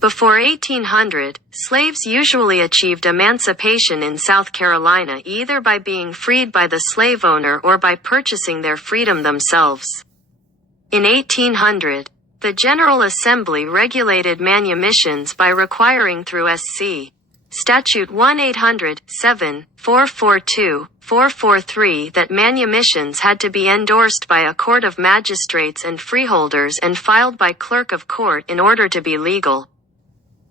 Before 1800, slaves usually achieved emancipation in South Carolina either by being freed by the slave owner or by purchasing their freedom themselves. In 1800, the General Assembly regulated manumissions by requiring through SC. Statute 1-800-7-442-443 that manumissions had to be endorsed by a court of magistrates and freeholders and filed by clerk of court in order to be legal.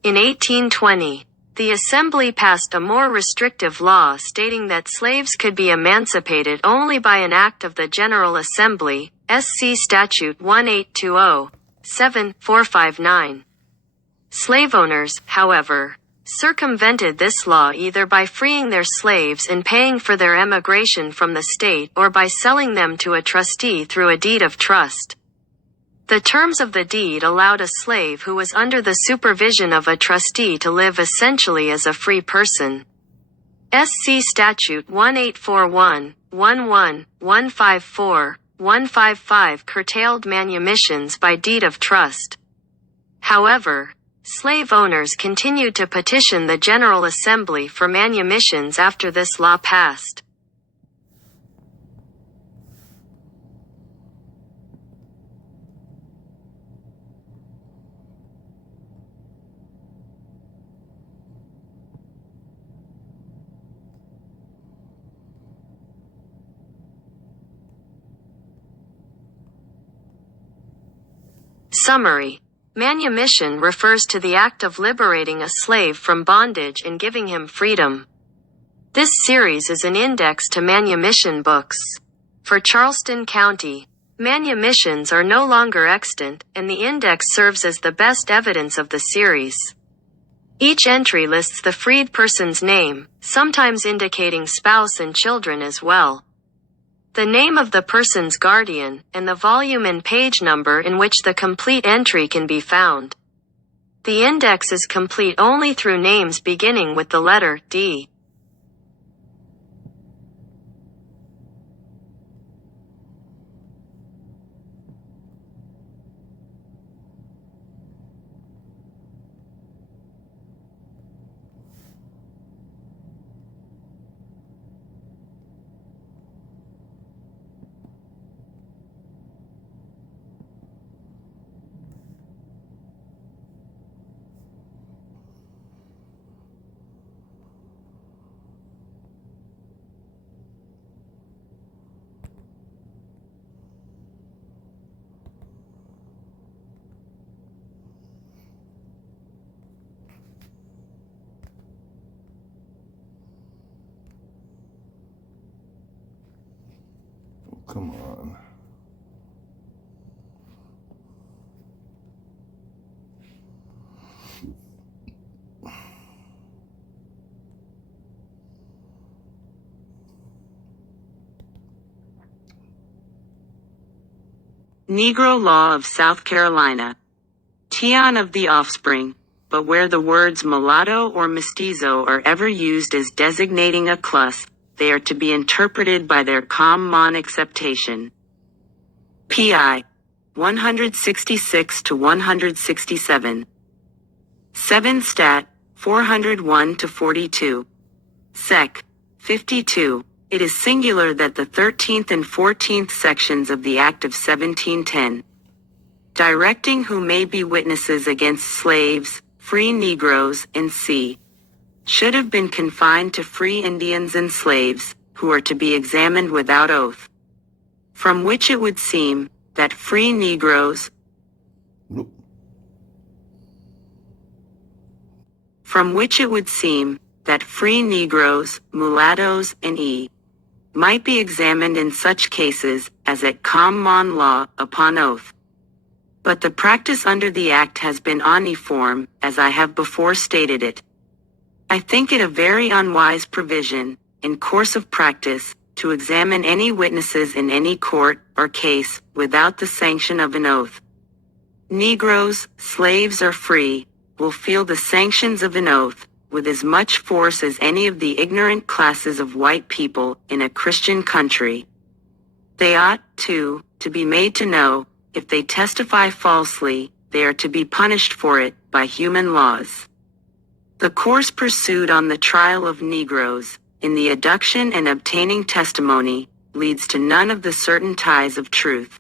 In 1820, the Assembly passed a more restrictive law stating that slaves could be emancipated only by an act of the General Assembly, SC Statute 1820-7-459. Slave owners, however, circumvented this law either by freeing their slaves and paying for their emigration from the state or by selling them to a trustee through a deed of trust. The terms of the deed allowed a slave who was under the supervision of a trustee to live essentially as a free person. SC Statute 1841-11-154-155 curtailed manumissions by deed of trust. However, slave owners continued to petition the General Assembly for manumissions after this law passed. Summary. Manumission refers to the act of liberating a slave from bondage and giving him freedom. This series is an index to manumission books. For Charleston County, manumissions are no longer extant, and the index serves as the best evidence of the series. Each entry lists the freed person's name, sometimes indicating spouse and children as well. The name of the person's guardian, and the volume and page number in which the complete entry can be found. The index is complete only through names beginning with the letter D. Come on. Negro Law of South Carolina. Tion of the offspring, but where the words mulatto or mestizo are ever used as designating a class, they are to be interpreted by their common acceptation. P.I. 166 to 167. 7 Stat. 401 to 42. Sec. 52. It is singular that the 13th and 14th sections of the Act of 1710, directing who may be witnesses against slaves, free Negroes, and c. should have been confined to free Indians and slaves, who are to be examined without oath. From which it would seem that free Negroes, mulattoes, and might be examined in such cases as at common law upon oath. But the practice under the Act has been uniform, as I have before stated it. I think it a very unwise provision, in course of practice, to examine any witnesses in any court or case without the sanction of an oath. Negroes, slaves or free, will feel the sanctions of an oath with as much force as any of the ignorant classes of white people in a Christian country. They ought, too, to be made to know, if they testify falsely, they are to be punished for it by human laws. The course pursued on the trial of Negroes, in the adduction and obtaining testimony, leads to none of the certain ties of truth.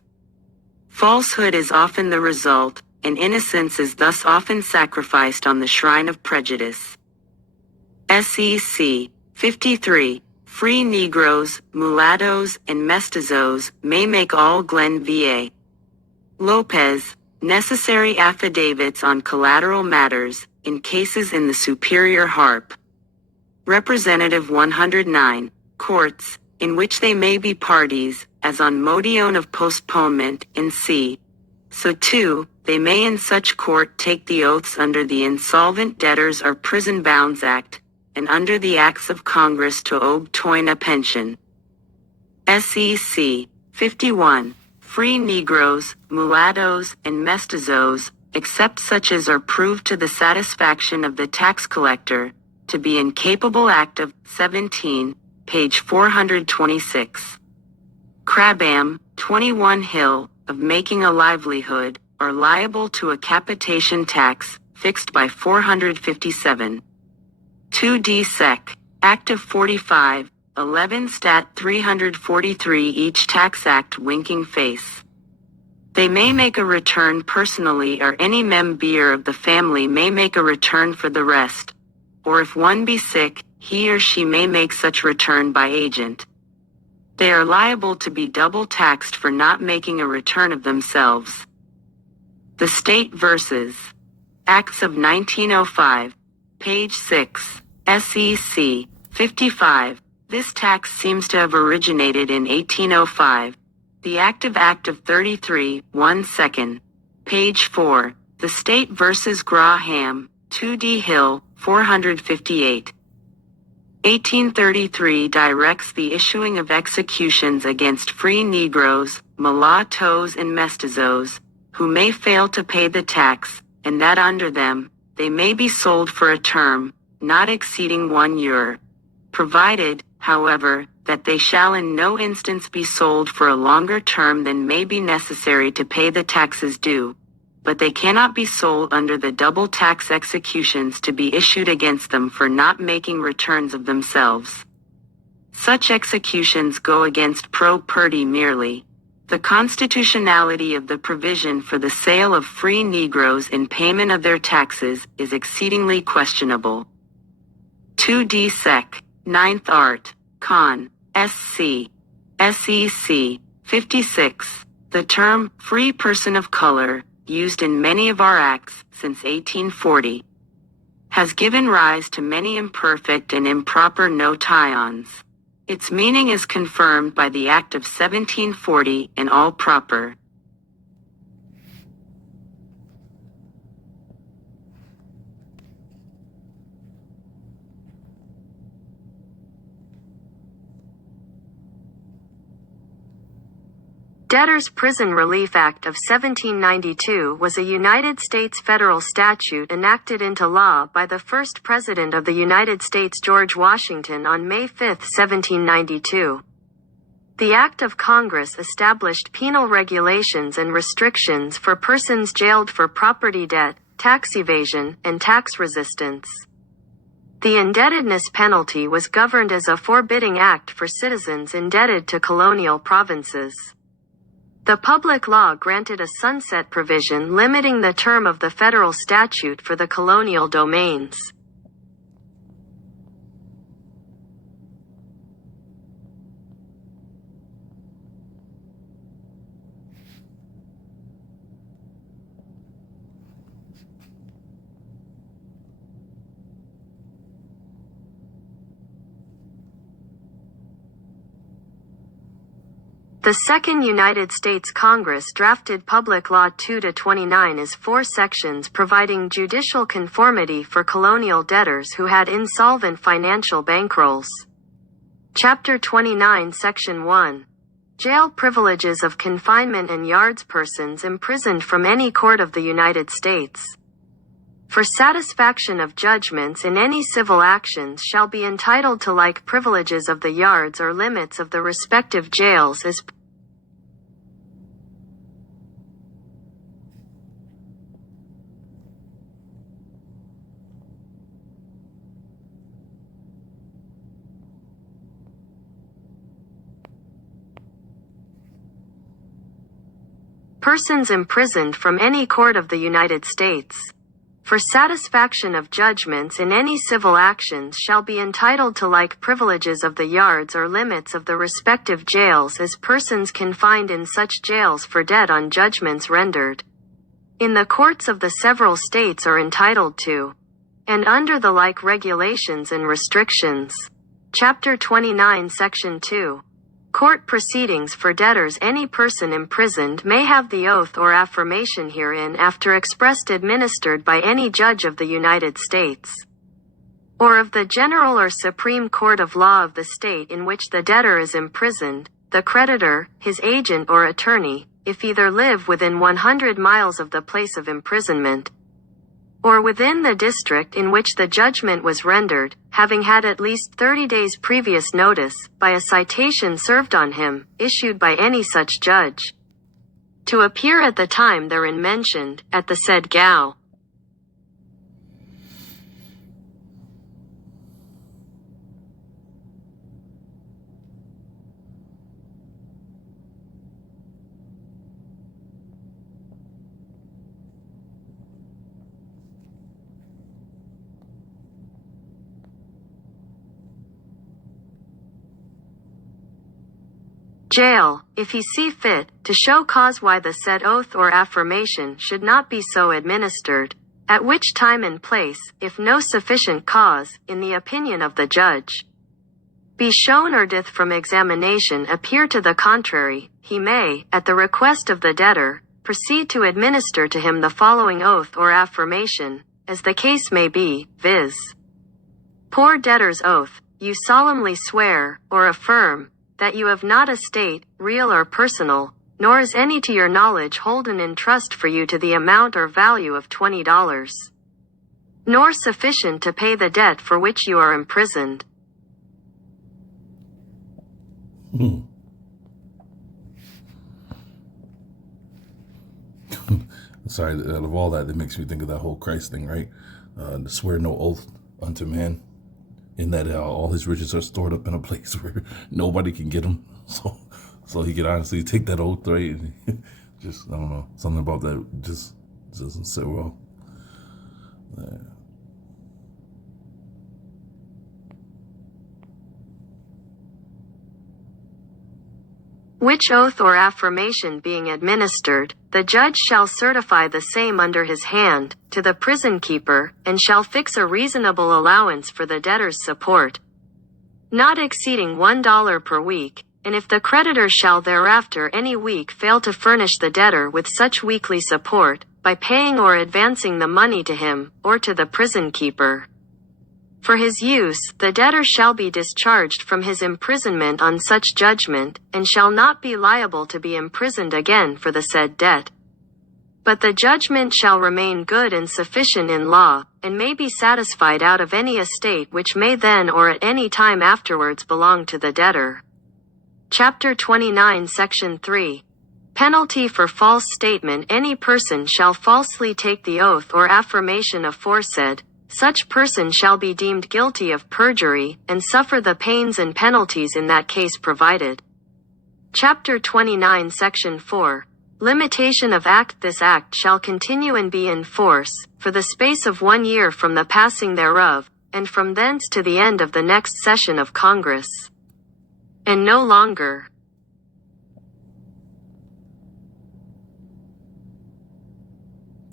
Falsehood is often the result, and innocence is thus often sacrificed on the shrine of prejudice. SEC 53. Free Negroes, mulattoes, and mestizos may make all Glen va. Lopez, necessary affidavits on collateral matters, in cases in the Superior Harp. Representative 109. Courts, in which they may be parties, as on motion of postponement, in c. So too, they may in such court take the oaths under the Insolvent Debtors or Prison Bounds Act, and under the Acts of Congress to obtain a pension. SEC 51. Free Negroes, mulattoes, and mestizos, except such as are proved to the satisfaction of the tax collector, to be incapable act of 17, page 426. Crabam, 21 Hill, of making a livelihood, are liable to a capitation tax, fixed by 457. 2d Sec. Act of 45, 11 Stat 343 each tax act winking face. They may make a return personally or any member of the family may make a return for the rest. Or if one be sick, he or she may make such return by agent. They are liable to be double taxed for not making a return of themselves. The State vs. Acts of 1905, page 6, SEC 55. This tax seems to have originated in 1805. The Active Act of 33, 1 second. Page 4. The State vs. Graham, 2D Hill, 458. 1833 directs the issuing of executions against free Negroes, mulattoes, and mestizos, who may fail to pay the tax, and that under them, they may be sold for a term, not exceeding 1 year. Provided, however, that they shall in no instance be sold for a longer term than may be necessary to pay the taxes due, but they cannot be sold under the double tax executions to be issued against them for not making returns of themselves. Such executions go against property merely. The constitutionality of the provision for the sale of free Negroes in payment of their taxes is exceedingly questionable. 2d Sec. 9th Art. Con. SC. SEC. 56. The term, free person of color, used in many of our acts since 1840, has given rise to many imperfect and improper notions. Its meaning is confirmed by the Act of 1740 and all proper. Debtors' Prison Relief Act of 1792 was a United States federal statute enacted into law by the first President of the United States George Washington on May 5, 1792. The Act of Congress established penal regulations and restrictions for persons jailed for property debt, tax evasion, and tax resistance. The indebtedness penalty was governed as a forbidding act for citizens indebted to colonial provinces. The public law granted a sunset provision limiting the term of the federal statute for the colonial domains. The Second United States Congress drafted Public Law 2-29 as 4 sections providing judicial conformity for colonial debtors who had insolvent financial bankrolls. Chapter 29 Section 1. Jail privileges of confinement and yards persons imprisoned from any court of the United States. For satisfaction of judgments in any civil actions shall be entitled to like privileges of the yards or limits of the respective jails as persons imprisoned from any court of the United States, for satisfaction of judgments in any civil actions shall be entitled to like privileges of the yards or limits of the respective jails as persons confined in such jails for debt on judgments rendered in the courts of the several states are entitled to, and under the like regulations and restrictions. Chapter 29, Section 2. Court proceedings for debtors. Any person imprisoned may have the oath or affirmation herein after expressed administered by any judge of the United States, or of the General or Supreme Court of Law of the state in which the debtor is imprisoned, the creditor, his agent or attorney, if either live within 100 miles of the place of imprisonment, or within the district in which the judgment was rendered, having had at least 30 days previous notice, by a citation served on him, issued by any such judge, to appear at the time therein mentioned, at the said gaol. Jail, if he see fit, to show cause why the said oath or affirmation should not be so administered, at which time and place, if no sufficient cause, in the opinion of the judge, be shown or doth from examination appear to the contrary, he may, at the request of the debtor, proceed to administer to him the following oath or affirmation, as the case may be, viz. Poor debtor's oath, you solemnly swear, or affirm, that you have not estate, real or personal, nor is any to your knowledge holden in trust for you to the amount or value of $20, nor sufficient to pay the debt for which you are imprisoned. Sorry, out of all that makes me think of that whole Christ thing, right? To swear no oath unto man, in that all his riches are stored up in a place where nobody can get them. So he could honestly take that oath, right? Just, I don't know, something about that just doesn't sit well. Which oath or affirmation being administered, the judge shall certify the same under his hand, to the prison keeper, and shall fix a reasonable allowance for the debtor's support, not exceeding $1 per week, and if the creditor shall thereafter any week fail to furnish the debtor with such weekly support, by paying or advancing the money to him, or to the prison keeper, for his use, the debtor shall be discharged from his imprisonment on such judgment, and shall not be liable to be imprisoned again for the said debt. But the judgment shall remain good and sufficient in law, and may be satisfied out of any estate which may then or at any time afterwards belong to the debtor. Chapter 29, Section 3. Penalty for false statement. Any person shall falsely take the oath or affirmation aforesaid, such person shall be deemed guilty of perjury, and suffer the pains and penalties in that case provided. Chapter 29, Section 4. Limitation of act. This act shall continue and be in force, for the space of 1 year from the passing thereof, and from thence to the end of the next session of Congress, and no longer.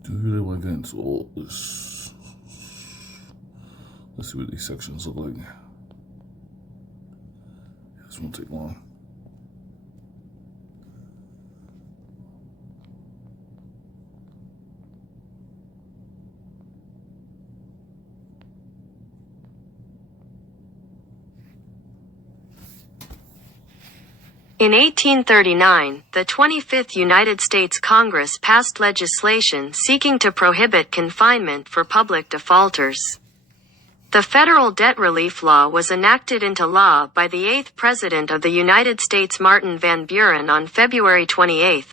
Do you really want to get into all this? Let's see what these sections look like. This won't take long. In 1839, the 25th United States Congress passed legislation seeking to prohibit confinement for public defaulters. The federal debt relief law was enacted into law by the 8th President of the United States Martin Van Buren on February 28,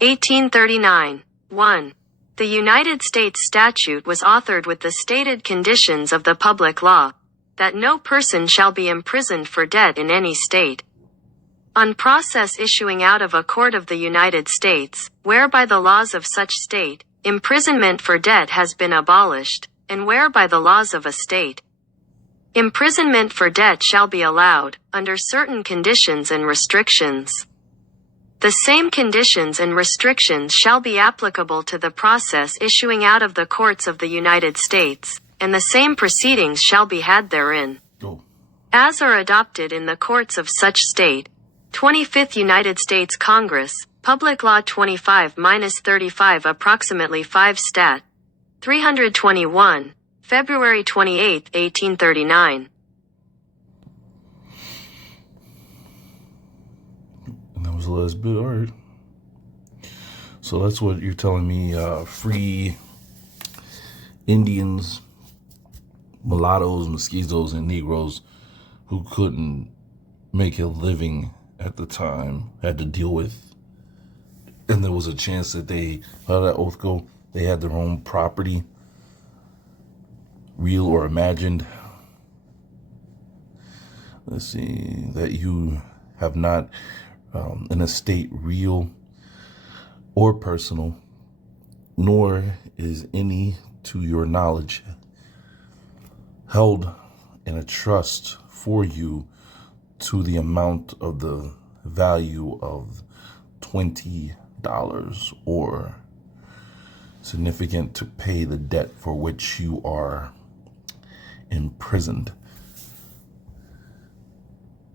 1839. 1. The United States statute was authored with the stated conditions of the public law, that no person shall be imprisoned for debt in any state, On process issuing out of a court of the United States, where by the laws of such state, imprisonment for debt has been abolished, and where by the laws of a state, imprisonment for debt shall be allowed, under certain conditions and restrictions. The same conditions and restrictions shall be applicable to the process issuing out of the courts of the United States, and the same proceedings shall be had therein, as are adopted in the courts of such state. 25th United States Congress, Public Law 25-35 approximately 5 Stat. 321, February 28, 1839. And that was the last bit, alright. So that's what you're telling me, free Indians, mulattoes, mestizos, and Negroes who couldn't make a living at the time had to deal with. And there was a chance that they, how did that oath go? They had their own property, real or imagined. Let's see, that you have not an estate real or personal, nor is any to your knowledge held in a trust for you to the amount of the value of $20 or significant to pay the debt for which you are imprisoned.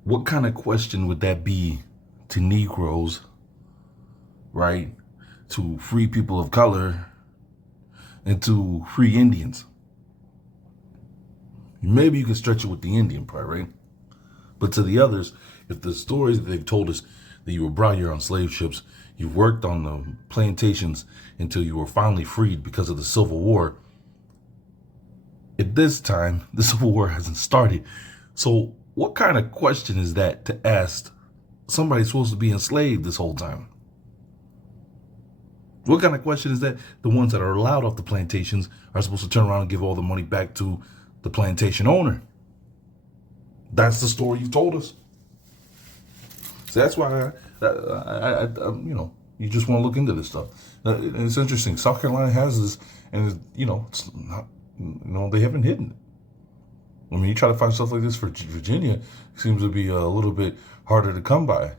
What kind of question would that be to Negroes, right? To free people of color and to free Indians? Maybe you can stretch it with the Indian part, right? But to the others, if the stories that they've told us that you were brought here on slave ships, you worked on the plantations until you were finally freed because of the Civil War. At this time, the Civil War hasn't started. So what kind of question is that to ask somebody supposed to be enslaved this whole time? What kind of question is that the ones that are allowed off the plantations are supposed to turn around and give all the money back to the plantation owner? That's the story you told us. So that's why I you just want to look into this stuff. And it's interesting. South Carolina has this, and it's not, they haven't hidden it. I mean, you try to find stuff like this for Virginia, it seems to be a little bit harder to come by.